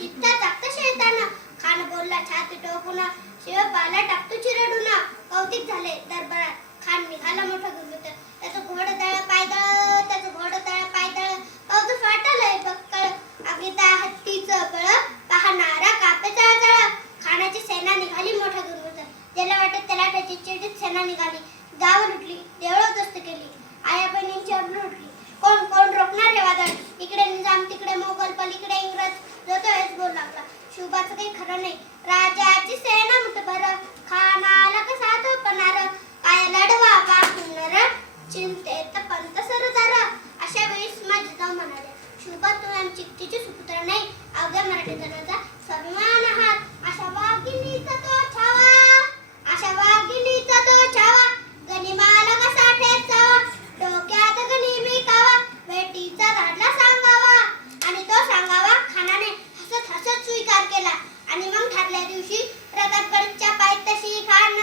जित्ता जागता शैताना. खान बोलला छाती टोकून, शिव पाला टाकतो चिरडून. कौतिक झाले दरबारात, खान निघाला मोठा गुरगुत. त्याचं घोडं तळ पायदळ, त्याचं घोडं तळ पायदळ, कौतुक फाटलंय बक्कळ. अगिता हत्तीचं बळ, पाहणारा कापे तळतळ. खानाची सेना निघाली मोठा गुरगुत. ज्याला वाटत त्याला त्याची चिडीत सेना निघाली. गाव लुटली, देवळं उद्ध्वस्त केली, आया बहिणींची अब्रू लुटली. कोण कोण रोखणार हे वादळ? इकडे निजाम, तिकडे मोगल, पलीकडे इंग्रज. जो तो हेच बोल लागला, शिवबाचं काही खरं नाही. राजाची सेना मुठभर, खानाला कसा थोपणार. काय लढवा बाहुनर, चिंतेत पंत सरदार. अशा वेळी माझी जाऊ म्हणाले, शिवबा तुम्ही आमची चिठ्ठीचे सुपुत्र नाही, अवघ्या मराठी जनाचा स्वाभिमान आहात. अशा वाघिणीचा तो छावा, अशा वाघिणीचा तो छावा. गनिमाला कसा ठेचावा, डोक्यात गनिमी कावा. बेटीचा धाडला सांगावा, आणि तो सांगावा खानाने हसत हसत स्वीकार केला. आणि मग ठरल्या दिवशी प्रतापगडच्या पायथ्याशी खान,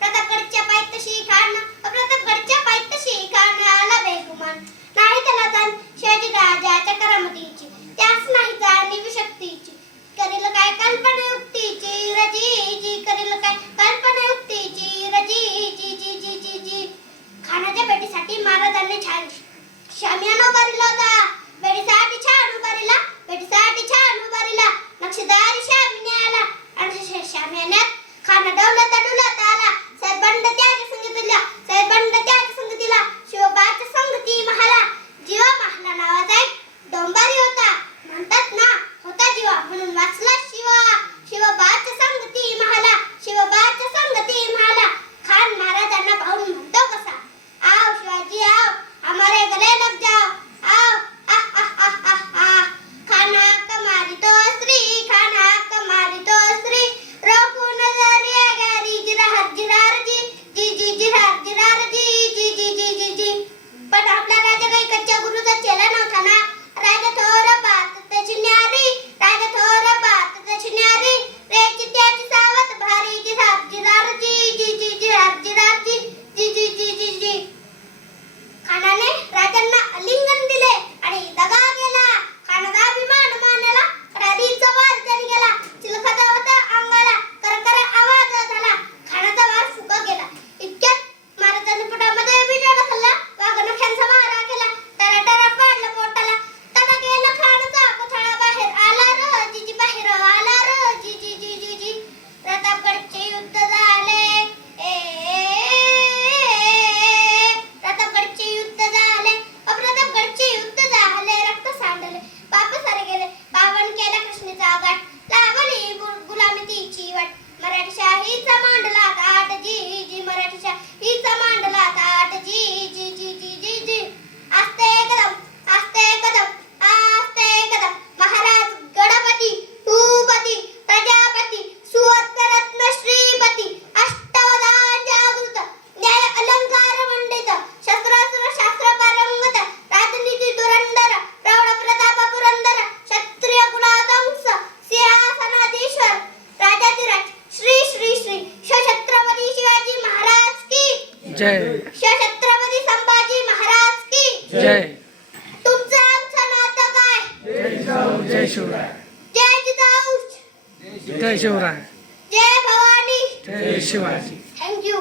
प्रतापगडच्या पायथ्याशी खान, प्रतापगडच्या पायथ्याशी खान आला बेगुमान. नाही त्याला जाण शिवाजी राजाच्या करामतीची, त्यास नाही जाणीव शक्तीची. करील काय कल्पना युक्तीची रजी, करील काय कल्पना युक्तीची रजी जी जी जी जी जी. खानाच्या बेटीसाठी महाराजांनी छान शामियाना उभारला होता. बेटीसाठी छान उभारला, बेटीसाठी छान उभारला. नक्षीदार शामियाना, आणि शामियान्यात खाना डौलत डुलत आला. सैबंड त्याच्या संगतीला, सैबंड त्याच्या संगतीला. शिवबाच्या संगती महाला, जीवा महला नावाचा एक डोंबारी होता. म्हणतात ना होता जीवा म्हणून वाचला शिवा. शिवबाच्या संगती महाला, शिवबाच्या संगती महाला. खान महाराजांना पाहून म्हणतो कसा, आओ शिवाजी आओ, हमारे गले लग जाओ, आओ आह आह आह आह आह. खाना कमारी तो श्री, खाना कमारी तो श्री. रोकू नजरिया गारी जिरार जिरार जी जी जी जिरार जिरार जी जी जी जी जी जी. पण आपला राजा काही कच्च्या गुरुचा चेला नव्हता ना. राजा थोर बात त्याची न्यारी, राजा थोर बात त्याची न्यारी. रेची त्याची सावत भारी जिरार जिरार जी जी जी जिरार जिरार जी जी जी जी जी जी. खानाने राजांना आलिंगन दिले आणि दगा केला. खानाचा अभिमान मानला, राधीचा वार त्याने गेला. चिलखत होता अंगाला, करकर आवाज झाला. खानाचा वार फुका गेला. इतक्यात महाराजांनी पोटामध्ये बिजाड खाल्ला, वाघनख्यांचा मारा केला. टरा टरा पाडला पोटाला, तडा गेला खानाचा कोथळा बाहेर आला र जी जी, बाहेर आला र जी जी जी जी जी. प्रतापगडचे युद्ध झाले, प्रतापगडचे युद्ध झाले, प्रतापगडचे युद्ध झाले. रक्त सांडले, पाप सारे गेले. पावन केला कृष्णेचा घाट, लागली गुलामी तिची वाट. मराठी शाहीचा मांडला ताट जी जी, मराठी शाहीचा मांडला ताट जी जी जी जी जी जी. आस्ते कदम, आस्ते कदम, आस्ते कदम. महाराज गणपती, भूपती, प्रजापती, सुवर्णरत्न श्रीपती. अष्टवधान जागृत, न्याय अलंकार मंडित. शस्त्रास्त्र शास्त्र पारंगत, राजनीती धुरंधर. प्रौढ प्रताप पुरंदर, क्षत्रिय कुलातंस, सिंहासनाधीश्वर. राजाधिराज श्री श्री श्री छत्रपती शिवाजी महाराज की जय, छत्रपती संभाजी महाराज की जय. तुमचं आमचं नातं काय? जय जिजाऊ, जय शिवराय, जय जिजाऊ, जय शिवराय, जय भवानी, जय शिवाजी. थँक्यू.